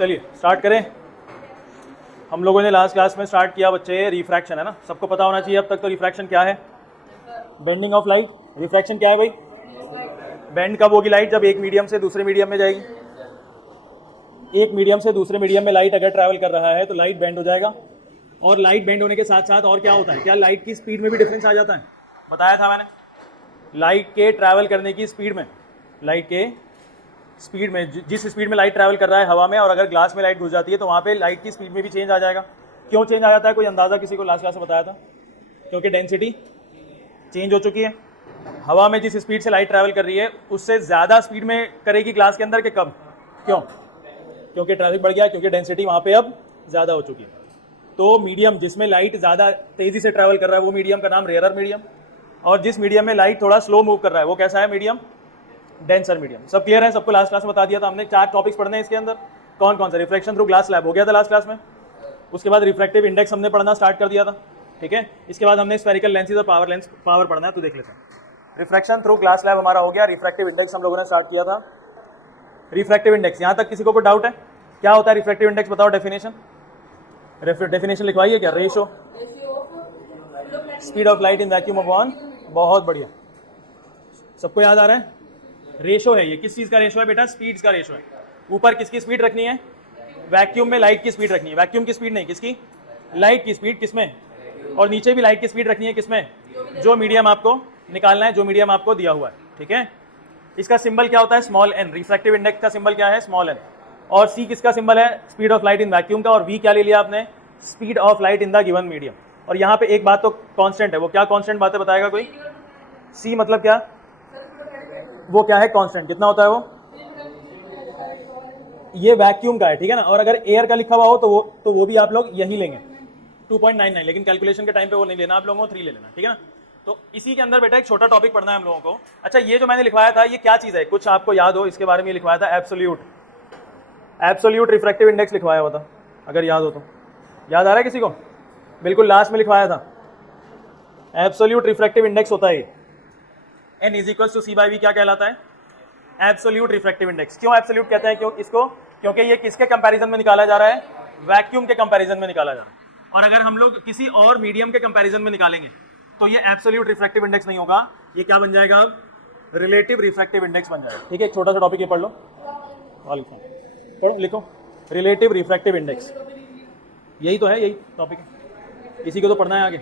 चलिए स्टार्ट करें। हम लोगों ने लास्ट क्लास में स्टार्ट किया बच्चे रिफ्रैक्शन, है ना। सबको पता होना चाहिए अब तक तो रिफ्रैक्शन क्या है, बेंडिंग ऑफ लाइट। रिफ्रैक्शन क्या है भाई? बेंड कब होगी लाइट? जब एक मीडियम से दूसरे मीडियम में जाएगी। एक मीडियम से दूसरे मीडियम में लाइट अगर ट्रैवल कर रहा है तो लाइट बेंड हो जाएगा। और लाइट बेंड होने के साथ साथ और क्या होता है, क्या लाइट की स्पीड में भी डिफरेंस आ जाता है? बताया था मैंने, लाइट के ट्रैवल करने की स्पीड में, लाइट के स्पीड में, जिस स्पीड में लाइट ट्रैवल कर रहा है हवा में, और अगर ग्लास में लाइट घुस जाती है तो वहाँ पे लाइट की स्पीड में भी चेंज आ जाएगा। क्यों चेंज आ जाता है? कोई अंदाज़ा किसी को लास्ट क्लास में बताया था? क्योंकि डेंसिटी चेंज हो चुकी है। हवा में जिस स्पीड से लाइट ट्रैवल कर रही है उससे ज़्यादा स्पीड में करेगी ग्लास के अंदर के कम? क्यों? क्योंकि ट्रैफिक बढ़ गया, क्योंकि डेंसिटी वहाँ पे अब ज़्यादा हो चुकी है। तो मीडियम जिसमें लाइट ज़्यादा तेज़ी से ट्रैवल कर रहा है वो मीडियम का नाम रेयरर मीडियम, और जिस मीडियम में लाइट थोड़ा स्लो मूव कर रहा है वो कैसा है? Medium, denser medium. सब क्लियर है? सबको लास्ट क्लास में बता दिया था हमने। 4 टॉपिक्स पढ़ने हैं इसके अंदर। कौन कौन सा? रिफ्रैक्शन थ्रू ग्लास स्लैब हो गया था लास्ट क्लास में। उसके बाद रिफ्रैक्टिव इंडेक्स हमने पढ़ना स्टार्ट कर दिया था, ठीक है। इसके बाद हमने स्फेरिकल लेंसेज और पावर पढ़ना है, तो देख लेते हैं। रिफ्रैक्शन थ्रू ग्लास स्लैब हमारा हो गया। रिफ्रैक्टिव इंडेक्स हम लोगों ने स्टार्ट किया था। रिफ्रैक्टिव इंडेक्स, यहाँ तक किसी को कोई डाउट है? क्या होता है रिफ्रैक्टिव इंडेक्स? बताओ डेफिनेशन। डेफिनेशन लिखवाइए क्या? Ratio speed of light in vacuum upon, बहुत बढ़िया, सबको याद आ रहा है? रेशो है ये। किस चीज़ का रेशो है बेटा? स्पीड्स का रेशो है। ऊपर किसकी स्पीड रखनी है? वैक्यूम में लाइट की स्पीड रखनी है। वैक्यूम की स्पीड नहीं, किसकी? लाइट की स्पीड। किसमें? और नीचे भी लाइट की स्पीड रखनी है। किसमें? जो मीडियम आपको निकालना है, जो मीडियम आपको दिया हुआ है, ठीक है। इसका सिंबल क्या होता है? Small N. रिफ्रैक्टिव इंडेक्स का सिंबल क्या है? Small N. और सी किसका सिंबल है? Speed of light in vacuum का। और वी क्या ले लिया आपने? Speed of light in the given medium. और यहाँ पे एक बात तो कांस्टेंट है, वो क्या कांस्टेंट बात है बताएगा कोई? सी मतलब क्या? वो क्या है कांस्टेंट? कितना होता है वो? ये वैक्यूम का है, ठीक है ना। और अगर एयर का लिखा हुआ हो तो वो भी आप लोग यही लेंगे 2.99, लेकिन कैलकुलेशन के टाइम पे वो नहीं लेना आप लोगों को, 3 ले लेना, ठीक है ना। तो इसी के अंदर बेटा एक छोटा टॉपिक पढ़ना है हम लोगों को। अच्छा, ये जो मैंने लिखवाया था ये क्या चीज़ है? कुछ आपको याद हो इसके बारे में? लिखवाया था एब्सोल्यूट रिफ्रैक्टिव इंडेक्स लिखवाया हुआ था, अगर याद हो तो। याद आ रहा है किसी को? बिल्कुल लास्ट में लिखवाया था। एब्सोल्यूट रिफ्रैक्टिव इंडेक्स होता है N is equal to C/V। क्या कहलाता है? Absolute refractive index. क्यों एब्सोल्यूट कहते हैं क्यों इसको? क्योंकि ये किसके कंपैरिजन में निकाला जा रहा है? वैक्यूम के कंपैरिजन में निकाला जा रहा है। और अगर हम लोग किसी और मीडियम के कंपैरिजन में निकालेंगे तो ये एब्सोल्यूट रिफ्रैक्टिव इंडेक्स नहीं होगा, ये क्या बन जाएगा? अब रिलेटिव रिफ्रैक्टिव इंडेक्स बन जाएगा, ठीक है। एक छोटा सा टॉपिक ये पढ़ लो, पढ़ो, लिखो। रिलेटिव रिफ्रैक्टिव इंडेक्स, यही तो है, यही टॉपिक है। इसी को तो पढ़ना है आगे,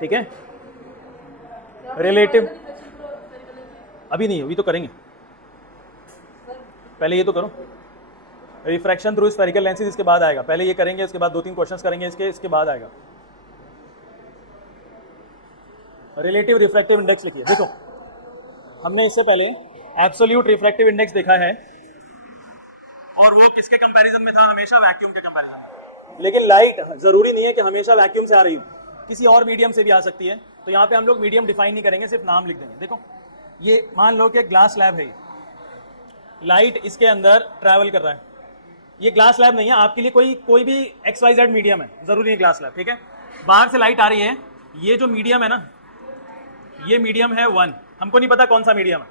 ठीक है। रिलेटिव अभी नहीं, अभी तो करेंगे, पहले ये तो करो। रिफ्रैक्शन थ्रू स्फेरिकल लेंसेज इसके बाद आएगा, पहले ये करेंगे, उसके बाद 2-3 क्वेश्चंस करेंगे इसके बाद आएगा। रिलेटिव रिफ्रैक्टिव इंडेक्स लिखिए। देखो, हमने इससे पहले एब्सोल्यूट रिफ्रैक्टिव इंडेक्स देखा है, और वो किसके कंपैरिजन में था? हमेशा वैक्यूम के कंपैरिजन में। लेकिन लाइट जरूरी नहीं है कि हमेशा वैक्यूम से आ रही हो, किसी और मीडियम से भी आ सकती है। तो यहाँ पे हम लोग मीडियम डिफाइन नहीं करेंगे, सिर्फ नाम लिख देंगे। देखो, ये मान लो कि ग्लास स्लैब है, लाइट इसके अंदर ट्रैवल कर रहा है। ये ग्लास स्लैब नहीं है आपके लिए, कोई भी XYZ मीडियम है, जरूरी है ग्लास स्लैब, ठीक है। बाहर से लाइट आ रही है, ये जो मीडियम है ना, ये मीडियम है 1। हमको नहीं पता कौन सा मीडियम है,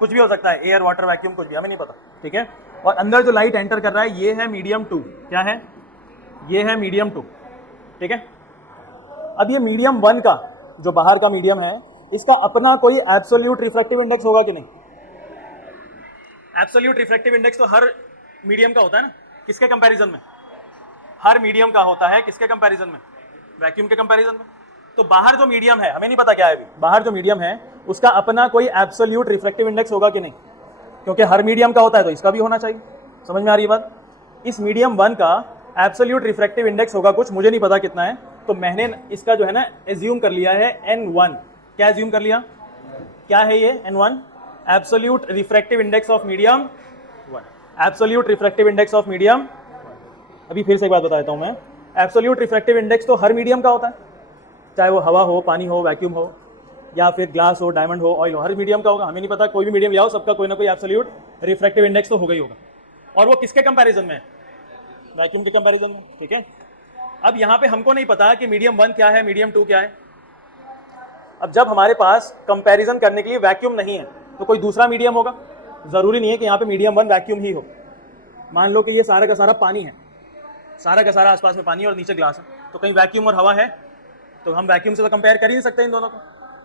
कुछ भी हो सकता है, एयर, वाटर, वैक्यूम, कुछ भी, हमें नहीं पता, ठीक है। और अंदर जो लाइट एंटर कर रहा है ये है मीडियम 2। क्या है? ये है मीडियम 2, ठीक है। अब ये मीडियम 1 का जो बाहर का मीडियम है, इसका अपना कोई एब्सोल्यूट रिफ्रैक्टिव इंडेक्स होगा कि नहीं? एब्सोल्यूट रिफ्रैक्टिव इंडेक्स तो हर मीडियम का होता है ना। किसके कंपैरिजन में? हर मीडियम का होता है। किसके कंपैरिजन में? वैक्यूम के कंपैरिजन में। तो बाहर जो मीडियम है, हमें नहीं पता क्या है अभी, बाहर जो मीडियम है उसका अपना कोई एब्सोल्यूट रिफ्रैक्टिव इंडेक्स होगा कि नहीं? क्योंकि हर मीडियम का होता है तो इसका भी होना चाहिए। समझ में आ रही है बात? इस मीडियम 1 का एब्सोल्यूट रिफ्रैक्टिव इंडेक्स होगा कुछ, मुझे नहीं पता कितना है, तो मैंने इसका जो है ना एज्यूम कर लिया है N1। क्या एज्यूम कर लिया? क्या है ये N1? Absolute refractive index of medium 1। Absolute refractive index of medium, अभी फिर से एक बात बता देता हूं मैं, एब्सोल्यूट रिफ्रैक्टिव इंडेक्स तो हर मीडियम का होता है, चाहे वो हवा हो, पानी हो, वैक्यूम हो, या फिर ग्लास हो, डायमंड हो, ऑयल हो, हर मीडियम का होगा। हमें नहीं पता, कोई भी मीडियम ले आओ, सबका कोई ना कोई एब्सोल्यूट रिफ्रैक्टिव इंडेक्स तो होगा ही होगा। और वो किसके कंपैरिजन में? वैक्यूम के कंपैरिजन में, ठीक है। अब यहाँ पे हमको नहीं पता कि मीडियम 1 क्या है, मीडियम 2 क्या है। अब जब हमारे पास कंपैरिजन करने के लिए वैक्यूम नहीं है तो कोई दूसरा मीडियम होगा, जरूरी नहीं है कि यहाँ पे मीडियम 1 वैक्यूम ही हो। मान लो कि ये सारा का सारा पानी है, सारा का सारा आसपास में पानी और नीचे ग्लास है, तो कहीं वैक्यूम और हवा है, तो हम वैक्यूम से तो कंपेयर कर ही नहीं सकते इन दोनों को।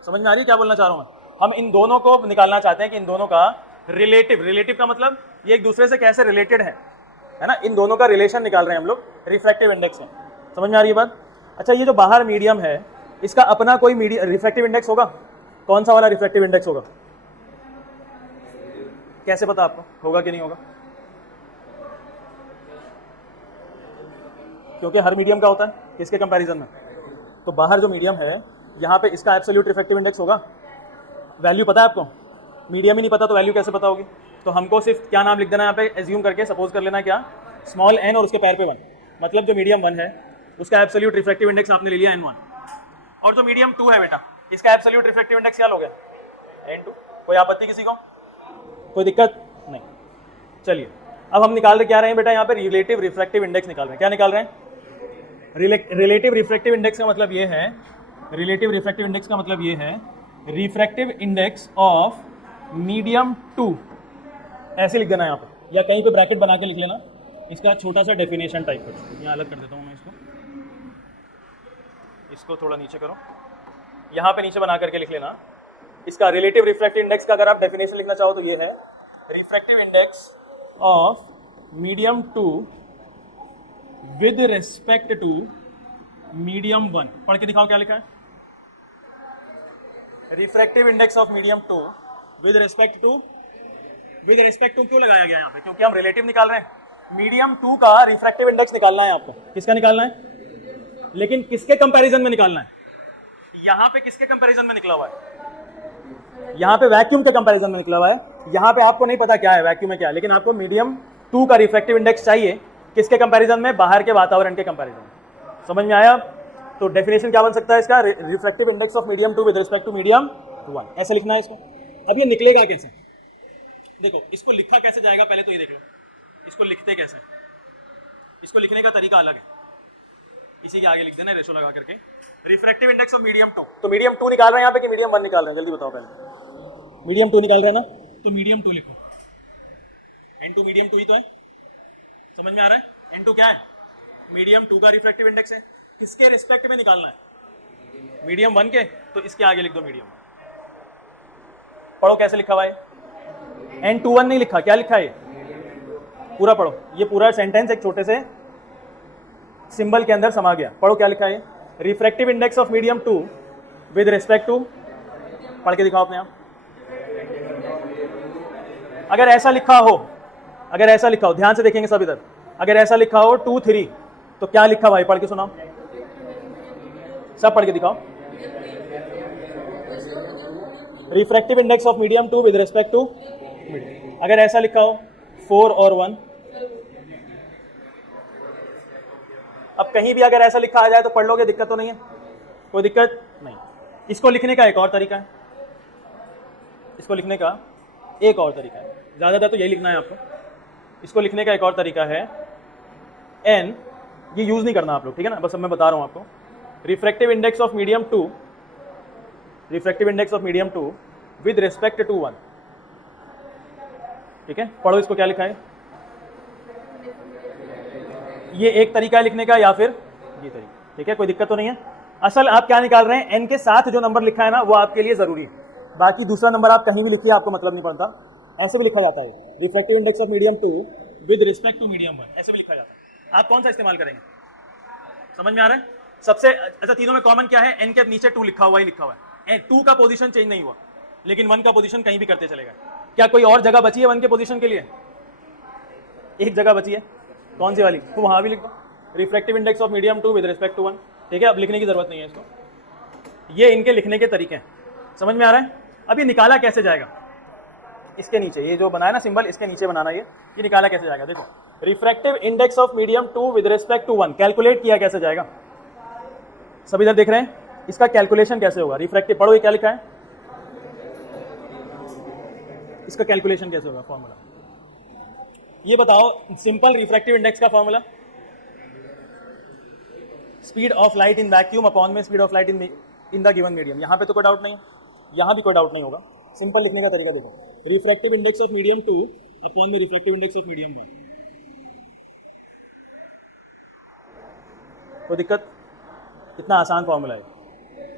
समझ में आ रही है क्या बोलना चाह रहा हूँ मैं? हम इन दोनों को निकालना चाहते हैं कि इन दोनों का रिलेटिव का मतलब ये एक दूसरे से कैसे रिलेटेड है ना, इन दोनों का रिलेशन निकाल रहे हैं हम लोग रिफ्रैक्टिव इंडेक्स से। समझ में आ रही है बात? अच्छा, ये जो बाहर मीडियम है इसका अपना कोई रिफ्रैक्टिव इंडेक्स होगा? कौन सा वाला रिफ्रैक्टिव इंडेक्स होगा? कैसे पता आपको होगा कि नहीं होगा? क्योंकि हर मीडियम का होता है किसके कंपैरिजन में? तो बाहर जो मीडियम है यहाँ पे इसका एब्सोल्यूट रिफ्रैक्टिव इंडेक्स होगा। वैल्यू पता है आपको? मीडियम ही नहीं पता तो वैल्यू कैसे पता होगी? तो हमको सिर्फ क्या नाम लिख देना यहाँ पे, एज्यूम करके सपोज कर लेना क्या, स्मॉल n और उसके पैर पे 1, मतलब जो मीडियम 1 है उसका एब्सोल्यूट रिफ्रैक्टिव इंडेक्स आपने ले लिया n1, और जो मीडियम 2 है बेटा इसका एब्सोल्यूट रिफ्रैक्टिव इंडेक्स क्या लोगे? n2। कोई आपत्ति किसी को? कोई दिक्कत नहीं? चलिए अब हम निकाल रहे क्या रहे हैं बेटा, यहाँ पे रिलेटिव रिफ्रैक्टिव इंडेक्स निकाल रहे हैं। क्या निकाल रहे हैं? रिलेटिव रिफ्रैक्टिव इंडेक्स का मतलब ये है, रिलेटिव रिफ्रैक्टिव इंडेक्स का मतलब ये है रिफ्रैक्टिव इंडेक्स ऑफ मीडियम 2, ऐसे लिख देना यहाँ पे, या कहीं पे ब्रैकेट बना के लिख लेना, इसका छोटा सा डेफिनेशन टाइप कर, यहाँ अलग कर देता हूँ मैं इसको थोड़ा नीचे करो, यहाँ पे नीचे बना करके लिख लेना इसका रिलेटिव रिफ्रैक्टिव इंडेक्स का। अगर आप डेफिनेशन लिखना चाहो तो ये है refractive index of medium 2 with respect to medium 1। पढ़ के दिखाओ क्या लिखा है? Refractive index of medium 2 with respect to क्यों लगाया गया यहाँ पे? क्योंकि हम रिलेटिव निकाल रहे हैं। मीडियम 2 का रिफ्रैक्टिव इंडेक्स निकालना है आपको। किसका निकालना है? लेकिन किसके कंपैरिजन में निकालना है? यहाँ पे किसके कंपैरिजन में निकला हुआ है? यहाँ पे वैक्यूम के कंपैरिजन में निकला हुआ है। यहाँ पे आपको नहीं पता क्या है वैक्यूम में क्या है, लेकिन आपको मीडियम 2 का रिफ्रैक्टिव इंडेक्स चाहिए। किसके कंपैरिजन में? बाहर के वातावरण के कंपैरिजन में। समझ में आया? तो डेफिनेशन क्या बन सकता है इसका? Refractive index of medium 2 with respect to medium 1, ऐसे लिखना है इसको। अब ये निकलेगा कैसे? देखो इसको लिखा कैसे जाएगा पहले तो ये देख लो, इसको लिखते कैसे? इसको लिखने का तरीका अलग है, इसी के आगे लिख देना रेशो लगा करके, रिफ्रैक्टिव इंडेक्स ऑफ मीडियम 2। तो मीडियम 2 निकाल रहे हैं यहाँ पे कि मीडियम 1 निकाल रहे हैं? जल्दी बताओ पहले। मीडियम 2 निकाल रहे हैं ना, तो मीडियम 2 लिखो। n2 मीडियम 2 ही तो है, समझ में आ रहा है? n2 क्या है? मीडियम 2 का रिफ्रैक्टिव इंडेक्स है। किसके रिस्पेक्ट में निकालना है? मीडियम 1 के, तो इसके आगे लिख दो मीडियम। पढ़ो कैसे लिखा हुआ है? n21 नहीं लिखा, क्या लिखा है? पूरा पढ़ो, ये पूरा सेंटेंस एक छोटे से सिंबल के अंदर समा गया। पढ़ो क्या लिखा है? Refractive index of medium 2 with respect to, पढ़ के दिखाओ अपने आप। अगर ऐसा लिखा हो, अगर ऐसा लिखा हो, ध्यान से देखेंगे सब इधर, अगर ऐसा लिखा हो 2 3, तो क्या लिखा भाई? पढ़ के सुनाओ, सब पढ़ के दिखाओ। Refractive index of medium 2 with respect to medium. अगर ऐसा लिखा हो 4 और 1, अब कहीं भी अगर ऐसा लिखा आ जाए तो पढ़ लोगे, दिक्कत तो नहीं है? कोई दिक्कत नहीं। इसको लिखने का एक और तरीका है, इसको लिखने का एक और तरीका है, ज्यादातर तो यही लिखना है आपको। इसको लिखने का एक और तरीका है n, ये यूज नहीं करना आप लोग, ठीक है ना, बस अब मैं बता रहा हूं आपको। Refractive index of medium 2, refractive index of medium 2 with respect to 1, ठीक है? पढ़ो इसको क्या लिखा है? ये एक तरीका है लिखने का, या फिर ये तरीका, ठीक है? कोई दिक्कत तो नहीं है? असल आप क्या निकाल रहे हैं? n के साथ जो नंबर लिखा है ना वो आपके लिए जरूरी है, बाकी दूसरा नंबर आप कहीं भी लिखिए आपको मतलब नहीं पड़ता। ऐसे भी लिखा जाता है refractive index of medium 2 with respect to medium 1, ऐसे भी लिखा जाता है। आप कौन सा इस्तेमाल करेंगे? समझ में आ रहा है? सबसे अच्छा तीनों में कॉमन क्या है? n के नीचे 2 लिखा हुआ ही लिखा हुआ है। 2 का पोजीशन चेंज नहीं हुआ, लेकिन 1 का पोजीशन कहीं भी करते चलेगा। क्या कोई और जगह बची है 1 के पोजीशन के लिए? एक जगह बची है, कौन सी वाली? तो वहां भी लिख दो refractive index of medium 2 with respect to 1, ठीक है? अब लिखने की जरूरत नहीं है इसको। ये इनके लिखने के तरीके हैं, समझ में आ रहा है? अब ये निकाला कैसे जाएगा? इसके नीचे ये जो बनाया ना सिंबल, इसके नीचे बनाना ये निकाला कैसे जाएगा? देखो, refractive index of medium 2 with respect to 1 calculate किया कैसे जाएगा? सब इधर देख रहे हैं, इसका कैलकुलेशन कैसे होगा? रिफ्रैक्टिव, पढ़ो ये क्या लिखा है? इसका कैलकुलेशन कैसे होगा? फॉर्मूला ये बताओ, सिंपल रिफ्रैक्टिव इंडेक्स का formula speed of light in vacuum upon में speed of light in the given medium. यहाँ पे तो कोई डाउट नहीं है, यहाँ भी कोई डाउट नहीं होगा। सिंपल लिखने का तरीका देखो, refractive index of medium 2 upon में रिफ्रैक्टिव इंडेक्स ऑफ मीडियम 1, कोई दिक्कत? कितना आसान फॉर्मूला है।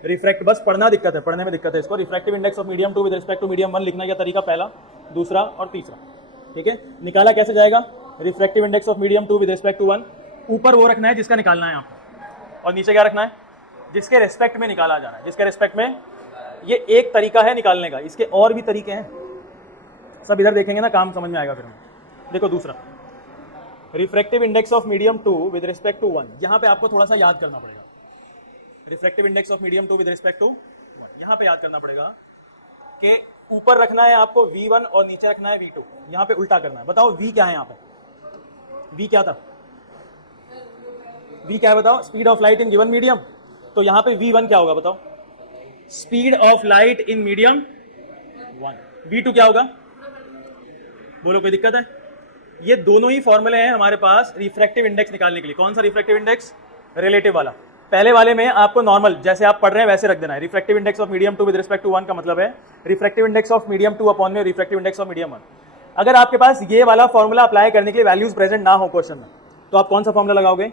रिफ्रैक्ट, बस पढ़ना दिक्कत है, पढ़ने में दिक्कत है इसको। Refractive index of medium 2 with respect to medium 1 लिखने का तरीका पहला, दूसरा और तीसरा, ठीक है। निकाला कैसे जाएगा? Refractive index of medium 2 with respect to 1, ऊपर वो रखना है जिसका निकालना है आपको, और नीचे क्या रखना है? जिसके रेस्पेक्ट में निकाला जा रहा है, जिसके रेस्पेक्ट में। ये एक तरीका है निकालने का, इसके और भी तरीके हैं, सब इधर देखेंगे ना, काम समझ में आएगा फिर हमें। देखो दूसरा, refractive index of medium 2 with respect to 1, यहाँ पे आपको थोड़ा सा याद करना पड़ेगा। Refractive index of medium 2 with respect to 1, यहाँ पे याद करना पड़ेगा कि ऊपर रखना है आपको V1 और नीचे रखना है V2, यहाँ पे उल्टा करना है। बताओ V क्या है यहाँ पे? V क्या था? V क्या है बताओ? Speed of light in given medium. तो यहाँ पे V1 क्या होगा बताओ? Speed of light in medium 1। V2 क्या होगा? बोलो, कोई दिक्कत है? ये दोनों ही फॉर्मूले हैं हमारे पास रिफ्रैक्टिव इंडेक्स निकालने के लिए। कौन सा रिफ्रैक्टिव इंडेक्स? रिलेटिव वाला। पहले वाले में आपको नॉर्मल जैसे आप पढ़ रहे हैं वैसे रख देना है। Refractive index of medium 2 with respect to 1 का मतलब है refractive index of medium 2 upon में रिफ्रैक्टिव इंडेक्स ऑफ मीडियम 1। अगर आपके पास ये वाला फॉर्मूला अप्लाई करने के लिए वैल्यूज प्रेजेंट ना हो क्वेश्चन में, तो आप कौन सा फॉर्मूला लगाओगे?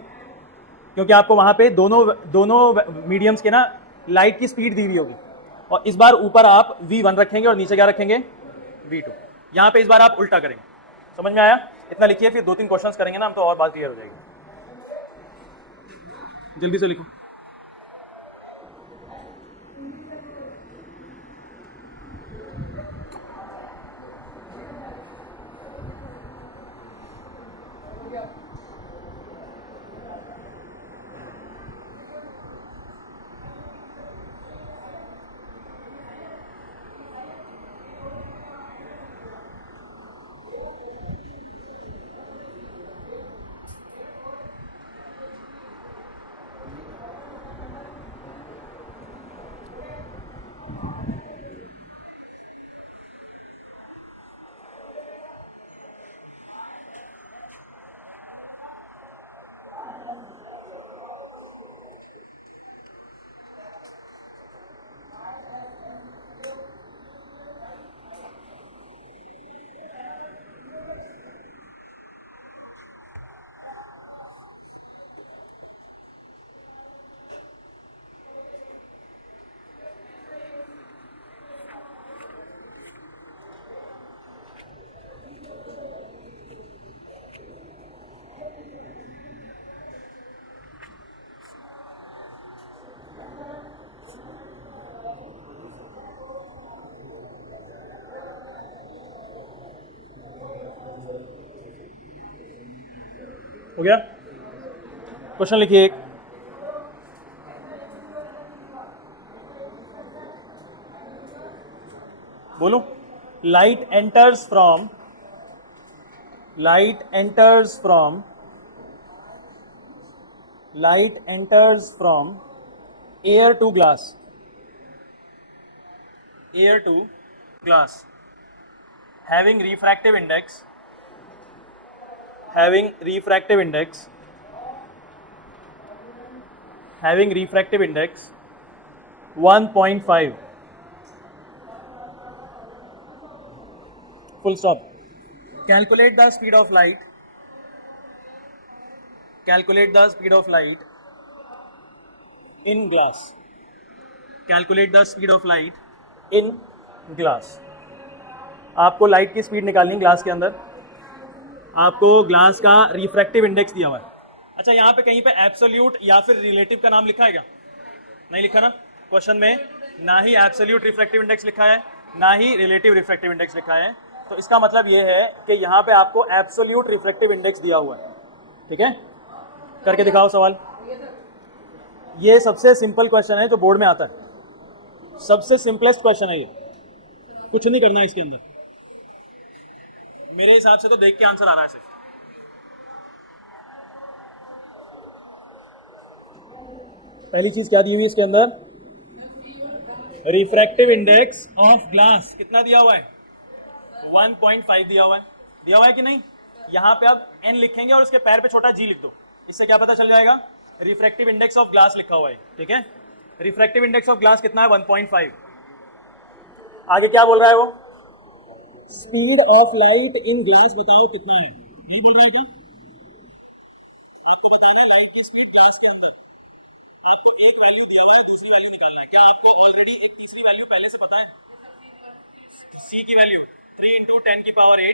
क्योंकि आपको वहां पे दोनों मीडियम्स के ना लाइट की स्पीड दी हुई होगी, और इस बार ऊपर आप V1 रखेंगे और नीचे क्या रखेंगे? V2। यहाँ पे इस बार आप उल्टा करेंगे। समझ में आया? इतना लिखिए, फिर 2-3 क्वेश्चंस करेंगे ना हम, तो और बात क्लियर हो जाएगी। जल्दी से लिखो। हो गया? क्वेश्चन लिखिए एक। बोलो, light enters from air to glass having refractive index 1.5, full stop. Calculate the speed of light in glass. आपको लाइट की स्पीड निकालनी ग्लास के अंदर, आपको ग्लास का रिफ्रैक्टिव इंडेक्स दिया हुआ है। अच्छा, यहाँ पे कहीं पे एब्सोल्यूट या फिर रिलेटिव का नाम लिखा है क्या? नहीं लिखा ना क्वेश्चन में, ना ही एब्सोल्यूट रिफ्रैक्टिव इंडेक्स लिखा है, ना ही रिलेटिव रिफ्रैक्टिव इंडेक्स लिखा है। तो इसका मतलब ये है कि यहाँ पे आपको एब्सोल्यूट रिफ्रैक्टिव इंडेक्स दिया हुआ है। ठीक है, करके दिखाओ सवाल। ये सबसे सिंपल क्वेश्चन है जो बोर्ड में आता है, सबसे सिंपलेस्ट क्वेश्चन है ये, कुछ नहीं करना है इसके अंदर। मेरे हिसाब से तो देख के आंसर आ रहा है सिर्फ। पहली चीज क्या दी हुई है इसके अंदर? रिफ्रैक्टिव इंडेक्स ऑफ ग्लास कितना दिया हुआ है? 1.5 दिया हुआ है कि नहीं? यहां पे अब n लिखेंगे और उसके पैर पे छोटा g लिख दो, इससे क्या पता चल जाएगा? रिफ्रैक्टिव इंडेक्स ऑफ ग्लास लिखा हुआ है। ठीक है, रिफ्रैक्टिव इंडेक्स ऑफ ग्लास कितना है? 1.5। आगे क्या बोल रहा है वो? Speed of light in glass बताओ कितना है? नहीं बोल रहा है क्या? आपको बताना है लाइट की स्पीड ग्लास के अंदर। आपको एक वैल्यू दिया हुआ है, दूसरी वैल्यू निकालना है। क्या आपको ऑलरेडी एक तीसरी वैल्यू पहले से पता है? सी की वैल्यू 3 × 10⁸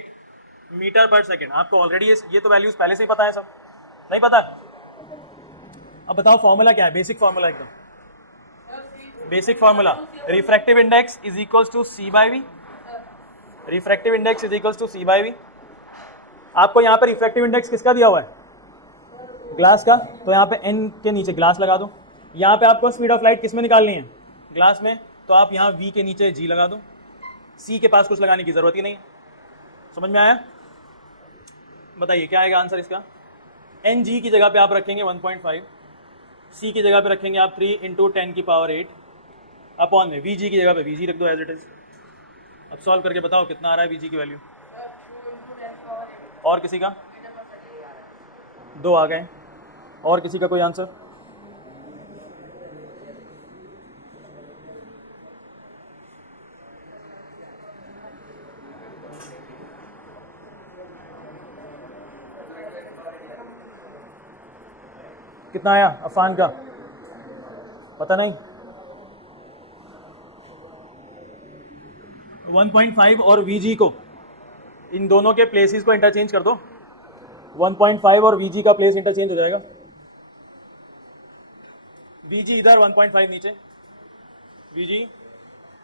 मीटर पर सेकेंड। आपको ऑलरेडी ये तो वैल्यूज पहले से ही पता है सब, नहीं पता? अब बताओ फॉर्मूला क्या है, बेसिक फॉर्मूला एकदम basic formula. Refractive index is equals to C by V. Refractive index is equals to C by V. आपको यहाँ पे रिफ्रैक्टिव इंडेक्स किसका दिया हुआ है? ग्लास का। तो यहाँ पे एन के नीचे ग्लास लगा दो। यहाँ पे आपको स्पीड ऑफ लाइट किस में निकालनी है? ग्लास में। तो आप यहाँ वी के नीचे जी लगा दो। सी के पास कुछ लगाने की जरूरत ही नहीं है। समझ में आया? बताइए क्या आएगा आंसर इसका? एन जी की जगह पे आप रखेंगे 1.5, सी की जगह पे रखेंगे आप 3 × 10⁸ अपॉन में वी जी की जगह पे वी जी रख दो एज इट इज। अब सॉल्व करके बताओ कितना आ रहा है वी जी की वैल्यू। और किसी का? 2 आ गए। और किसी का कोई आंसर? कितना आया अफान का? पता नहीं। 1.5 और वीजी को, इन दोनों के प्लेसेस को इंटरचेंज कर दो। 1.5 और वीजी का प्लेस इंटरचेंज हो जाएगा। वीजी इधर, 1.5 नीचे। VG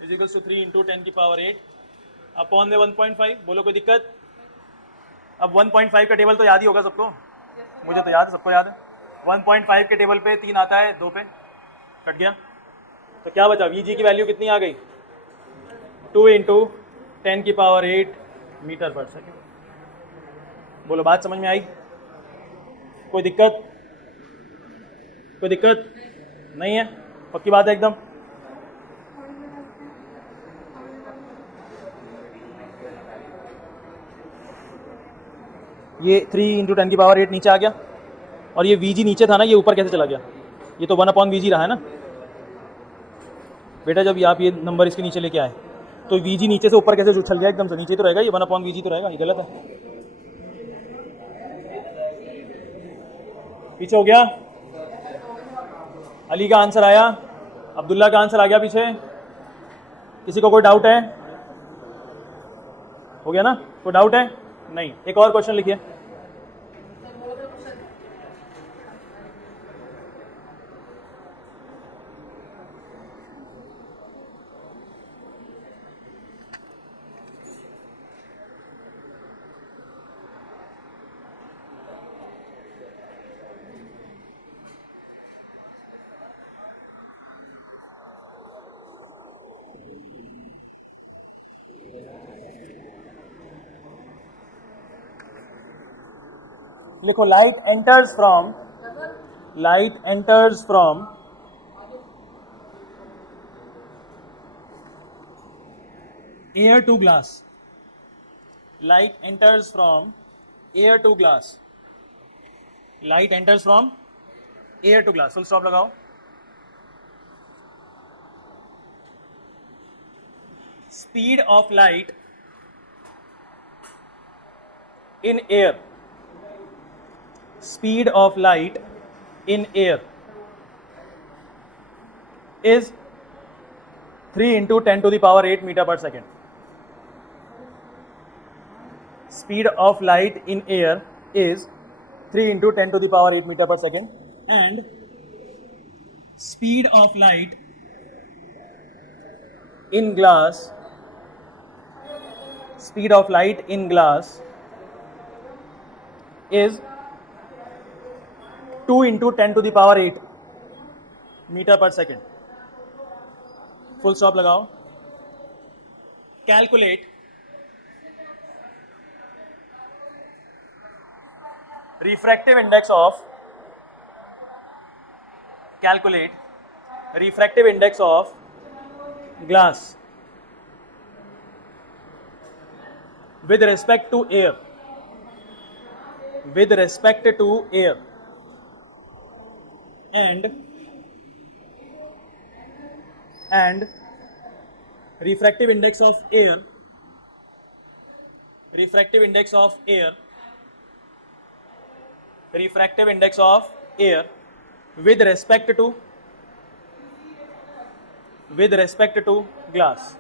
is equals to 3 × 10⁸ upon में 1.5। बोलो कोई दिक्कत? अब 1.5 का टेबल तो याद ही होगा सबको। मुझे तो याद है, सबको याद है। 1.5 के टेबल पे 3 आता है, 2 पे कट गया। तो क्या बचा? वीजी की वैल्यू कितनी आ गई? 2 × 10⁸ मीटर पर सेकेंड। बोलो बात समझ में आई? कोई दिक्कत? कोई दिक्कत नहीं है? पक्की बात है एकदम? ये 3 × 10⁸ नीचे आ गया, और ये वीजी नीचे था ना, ये ऊपर कैसे चला गया? ये तो 1/VG रहा है ना बेटा। जब आप ये नंबर इसके नीचे लेके आए तो वीजी नीचे से ऊपर कैसे उछल गया? एकदम से नीचे तो रहेगा, ये 1/VG तो रहेगा। ये गलत है, पीछे हो गया। अली का आंसर आया, अब्दुल्ला का आंसर आ गया पीछे। किसी को कोई डाउट है? हो गया ना? कोई डाउट है? नहीं। एक और क्वेश्चन लिखिए। लिखो light enters from air to glass. Light enters from air to glass. Light enters from air to glass. Full stop लगाओ। Speed of light in air, speed of light in air is 3 × 10⁸ meter per second. Speed of light in air is 3 × 10⁸ meter per second, and speed of light in glass, speed of light in glass is 2 × 10⁸ metre पर second. Full stop लगाओ। Calculate refractive index of glass with respect to air, and refractive index of air with respect to with respect to glass.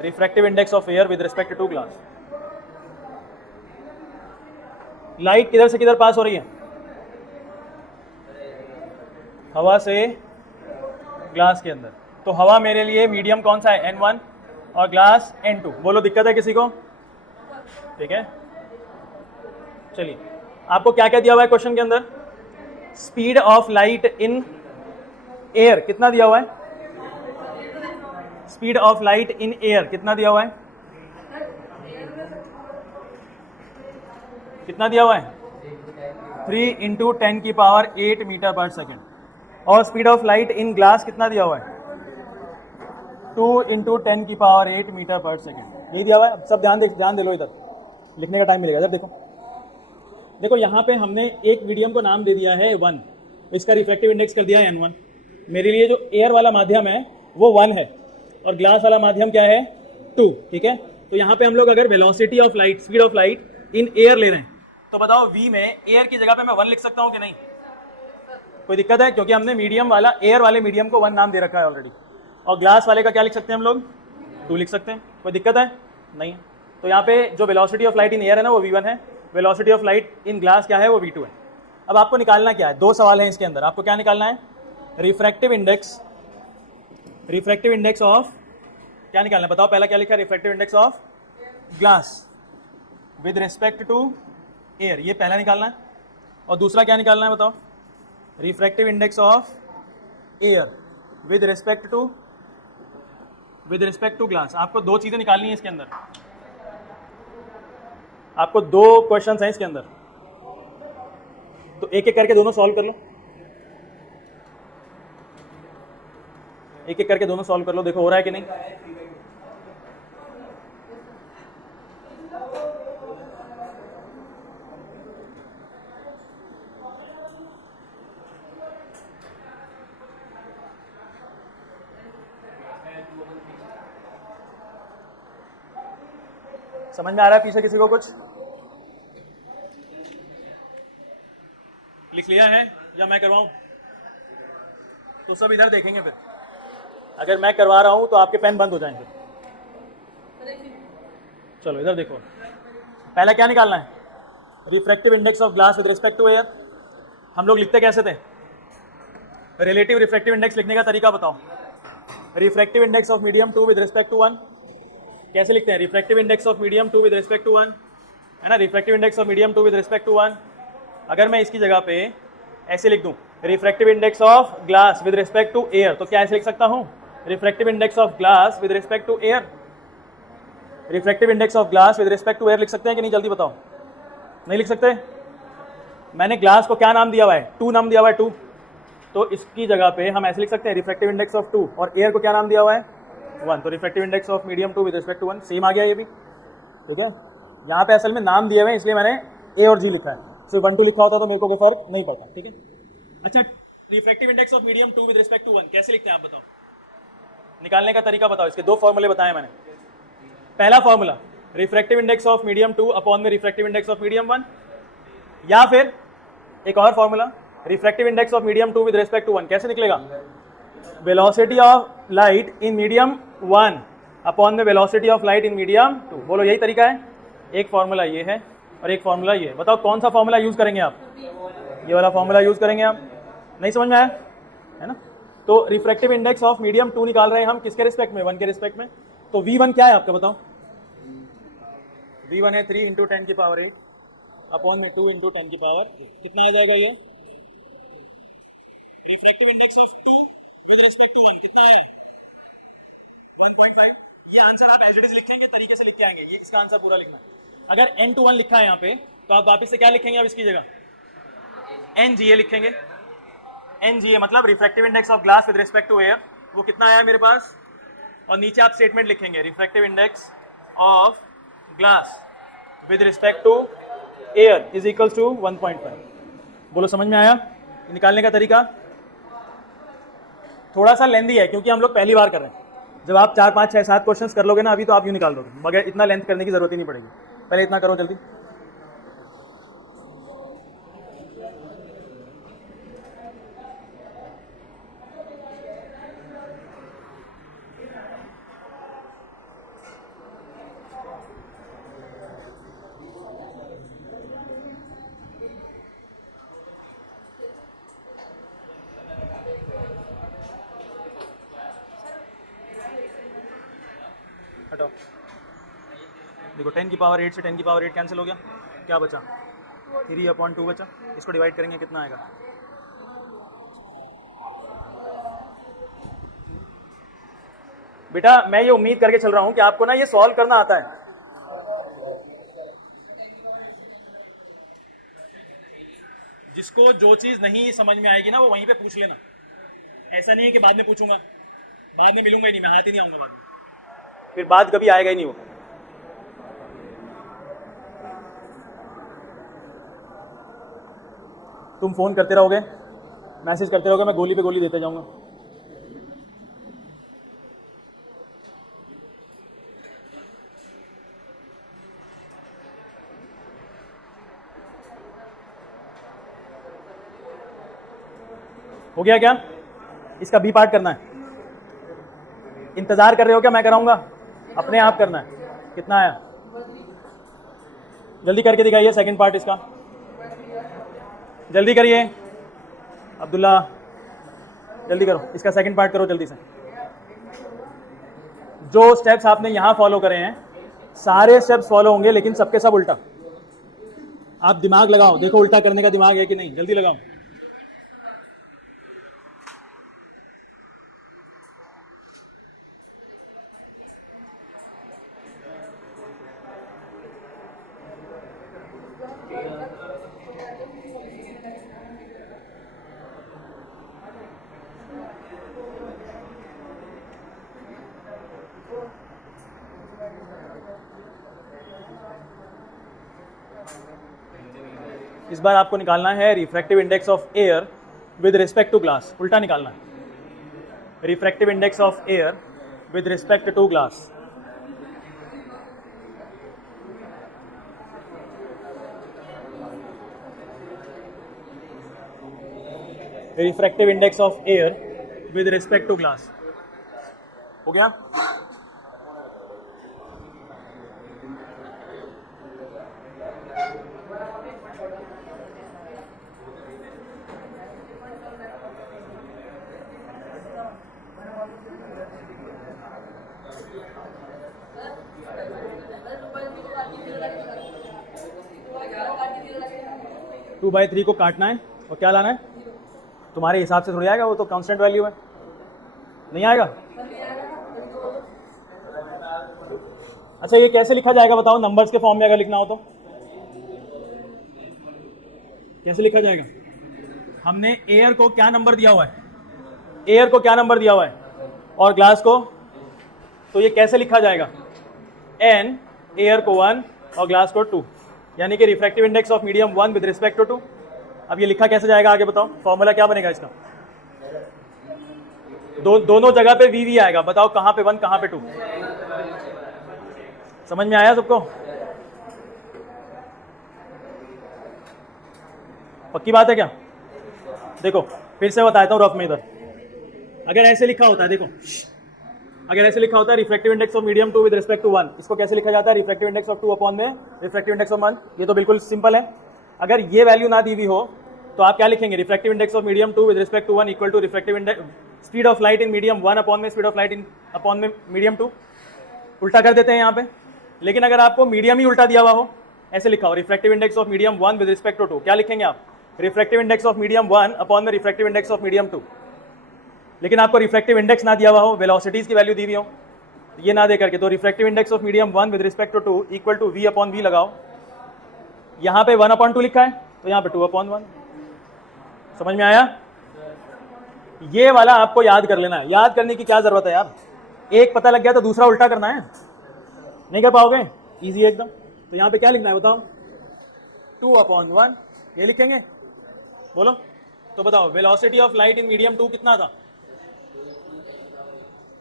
Refractive index of air with respect to glass. Light किधर से किधर पास हो रही है? हवा से glass के अंदर। तो हवा मेरे लिए मीडियम कौन सा है? N1 और ग्लास N2। बोलो दिक्कत है किसी को? ठीक है, चलिए आपको क्या क्या दिया हुआ है क्वेश्चन के अंदर? Speed of light in air कितना दिया हुआ है? Speed of light in air कितना दिया हुआ है? कितना दिया हुआ है? 3 × 10⁸ मीटर पर सेकेंड। और speed of light in glass कितना दिया हुआ है? 2 × 10⁸ मीटर पर सेकेंड। यही दिया हुआ है। अब सब ध्यान दे लो, इधर लिखने का टाइम मिलेगा। इधर देखो यहाँ पे हमने एक मीडियम को नाम दे दिया है 1, इसका रिफ्रैक्टिव इंडेक्स कर दिया है N1। मेरे लिए जो एयर वाला माध्यम है वो 1 है और ग्लास वाला माध्यम क्या है? 2। ठीक है, तो यहाँ पे हम लोग अगर velocity of light, speed of light in air ले रहे हैं तो बताओ v में एयर की जगह पे मैं 1 लिख सकता हूँ कि नहीं? कोई दिक्कत है? क्योंकि हमने मीडियम वाला, एयर वाले मीडियम को 1 नाम दे रखा है ऑलरेडी। और ग्लास वाले का क्या लिख सकते हैं हम लोग? 2 लिख सकते हैं। कोई दिक्कत है? नहीं। तो यहाँ पे जो velocity of light in air है ना वो v1 है, velocity of light in glass क्या है? वो v2 है। अब आपको निकालना क्या है? 2 सवाल है इसके अंदर। आपको क्या निकालना है? रिफ्रैक्टिव इंडेक्स ऑफ, क्या निकालना है बताओ? पहला क्या लिखा है? Refractive index of glass with respect to air, ये पहला निकालना है। और दूसरा क्या निकालना है बताओ? Refractive index of air with respect to glass. आपको 2 चीजें निकालनी है इसके अंदर। आपको 2 क्वेश्चंस हैं इसके अंदर, तो एक एक करके दोनों सॉल्व कर लो। एक एक करके दोनों सॉल्व कर लो, देखो हो रहा है कि नहीं। समझ में आ रहा है पीछे किसी को कुछ? लिख लिया है या मैं करवाऊं? तो सब इधर देखेंगे फिर। अगर मैं करवा रहा हूं तो आपके पेन बंद हो जाएंगे। चलो इधर देखो, पहला क्या निकालना है? Refractive index of glass with respect to air. हम लोग लिखते कैसे थे? रिलेटिव रिफ्रैक्टिव इंडेक्स लिखने का तरीका बताओ। Refractive index of medium 2 with respect to 1 कैसे लिखते हैं? Refractive index of medium 2 with respect to 1 है ना, refractive index of medium 2 with respect to 1। अगर मैं इसकी जगह पे ऐसे लिख दूं, refractive index of glass with respect to air, तो क्या ऐसे लिख सकता हूं? Refractive index of glass with respect to air. Refractive index of glass with respect to air लिख सकते हैं कि नहीं? जल्दी बताओ। नहीं लिख सकते? मैंने ग्लास को क्या नाम दिया हुआ है? 2 नाम दिया हुआ है, 2। तो इसकी जगह पे हम ऐसे लिख सकते हैं, रिफ्रैक्टिव इंडेक्स ऑफ 2, और एयर को क्या नाम दिया हुआ है? 1। तो refractive index of medium 2 with respect to 1 same आ गया ये भी। ठीक है, यहाँ पे असल में नाम दिए हुए हैं इसलिए मैंने ए और जी लिखा है। सिर्फ 1 2 लिखा होता तो मेरे को कोई फर्क नहीं पड़ता। ठीक है, अच्छा refractive index of medium 2 with respect to 1 कैसे लिखते हैं आप बताओ? निकालने का तरीका बताओ। इसके 2 फॉर्मूले बताए मैंने। पहला formula refractive index of medium 2 upon में रिफ्रैक्टिव इंडेक्स ऑफ मीडियम 1, या फिर एक और formula refractive index of medium 2 with respect to 1 कैसे निकलेगा? Velocity of light in medium 1 upon में velocity of light in medium 2। बोलो यही तरीका है। एक फॉर्मूला ये है और एक फॉर्मूला ये है। बताओ कौन सा फॉर्मूला यूज करेंगे आप? ये वाला फॉर्मूला यूज करेंगे आप। नहीं समझ में आया है ना? तो रिफ्रैक्टिव इंडेक्स ऑफ मीडियम 2 निकाल रहे हैं हम किसके रिस्पेक्ट में? 1 के रिस्पेक्ट में। तो V1 क्या है आपका बताओ? V1 है 3 × 10⁸ अपॉन में 2 × 10⁸। कितना आ जाएगा ये? Refractive index of 2 with respect to 1 कितना है? 1.5। ये आंसर आप एज इट इज लिखेंगे, तरीके से लिख के आएंगे। ये इसका आंसर पूरा लिखना है। अगर N21 लिखा है यहाँ पे तो आप वापस से क्या लिखेंगे? अब इसकी जगह NGA लिखेंगे। NGA मतलब refractive index of glass with respect to air. वो कितना आया मेरे पास? और नीचे आप स्टेटमेंट लिखेंगे refractive index of glass with respect to air is equals to 1.5। बोलो समझ में आया निकालने का तरीका? थोड़ा सा लेंदी है क्योंकि हम लोग पहली बार कर रहे हैं। जब आप 4 5 6 7 क्वेश्चंस कर लोगे ना अभी, तो आप यूँ निकाल दोगे, मगर इतना लेंथ करने की जरूरत ही नहीं पड़ेगी। पहले इतना करो जल्दी। हटाओ। देखो 10 की पावर 8 से 10 की पावर 8 कैंसिल हो गया, क्या बचा 3/2 बचा। इसको डिवाइड करेंगे कितना आएगा, बेटा मैं ये उम्मीद करके चल रहा हूं कि आपको ना ये सॉल्व करना आता है। जिसको जो चीज नहीं समझ में आएगी ना वो वहीं पे पूछ लेना, ऐसा नहीं है कि बाद में पूछूंगा, बाद में मिलूंगा ही नहीं, मैं हाथ ही नहीं आऊंगा बाद में, फिर बाद कभी आएगा ही नहीं वो। तुम फोन करते रहोगे, मैसेज करते रहोगे, मैं गोली पे गोली देते जाऊंगा। हो गया क्या? इसका बी पार्ट करना है। इंतजार कर रहे हो क्या मैं कराऊंगा? अपने आप करना है। कितना आया जल्दी करके दिखाइए सेकंड पार्ट इसका, जल्दी करिए अब्दुल्ला, जल्दी करो इसका सेकंड पार्ट करो जल्दी से। जो स्टेप्स आपने यहां फॉलो करे हैं सारे स्टेप्स फॉलो होंगे, लेकिन सबके सब उल्टा। आप दिमाग लगाओ, देखो उल्टा करने का दिमाग है कि नहीं, जल्दी लगाओ। इस बार आपको निकालना है refractive index of air with respect to glass, उल्टा निकालना है। Refractive index of air with respect to glass. Refractive index of air with respect to glass. हो गया? टू बाई 3 को काटना है और क्या लाना है, तुम्हारे हिसाब से थोड़ी आएगा, वो तो कांस्टेंट वैल्यू है, नहीं आएगा। अच्छा ये कैसे लिखा जाएगा बताओ, नंबर्स के फॉर्म में अगर लिखना हो तो कैसे लिखा जाएगा? हमने एयर को क्या नंबर दिया हुआ है, एयर को क्या नंबर दिया हुआ है और ग्लास को, तो ये कैसे लिखा जाएगा? n, एयर को 1 और ग्लास को 2, यानी कि refractive index of medium 1 with respect to 2। अब ये लिखा कैसे जाएगा आगे बताओ, फॉर्मूला क्या बनेगा इसका? दोनों जगह पे वी आएगा, बताओ कहां पे 1 कहां पे 2? समझ में आया सबको? पक्की बात है क्या? देखो फिर से बताता हूँ रफ में इधर, अगर ऐसे लिखा होता है, देखो अगर ऐसे लिखा होता है refractive index of medium 2 with respect to 1, इसको कैसे लिखा जाता है? रिफ्रैक्टिव इंडेक्स ऑफ 2 अपॉन में रिफ्रैक्टिव इंडेक्स ऑफ 1। ये तो बिल्कुल सिंपल है। अगर ये वैल्यू ना दी हुई हो तो आप क्या लिखेंगे? Refractive index of medium 2 with respect to 1 equal to refractive index speed of light in medium 1 upon में speed of light in upon में मीडियम 2। उल्टा कर देते हैं यहाँ पे। लेकिन अगर आपको मीडियम ही उल्टा दिया हुआ हो, ऐसे लिखा हो refractive index of medium 1 with respect to 2, क्या लिखेंगे आप? Refractive index of medium 1 upon में रिफ्रैक्टिव इंडेक्स ऑफ मीडियम 2। लेकिन आपको रिफ्रैक्टिव इंडेक्स ना दिया हुआ हो, वेलोसिटीज की वैल्यू दी हुई हो, ये ना दे करके, तो refractive index of medium 1 with respect to 2 equal to v upon v लगाओ। यहाँ पे 1 अपॉन 2 लिखा है तो यहाँ पे 2 अपॉन 1। समझ में आया? ये वाला आपको याद कर लेना है। याद करने की क्या जरूरत है यार, एक पता लग गया तो दूसरा उल्टा करना है, नहीं कर पाओगे? इजी है एकदम। तो यहाँ पे क्या लिखना है बताओ? 2 अपॉन 1 ये लिखेंगे। बोलो तो बताओ, velocity of light in medium 2 कितना था?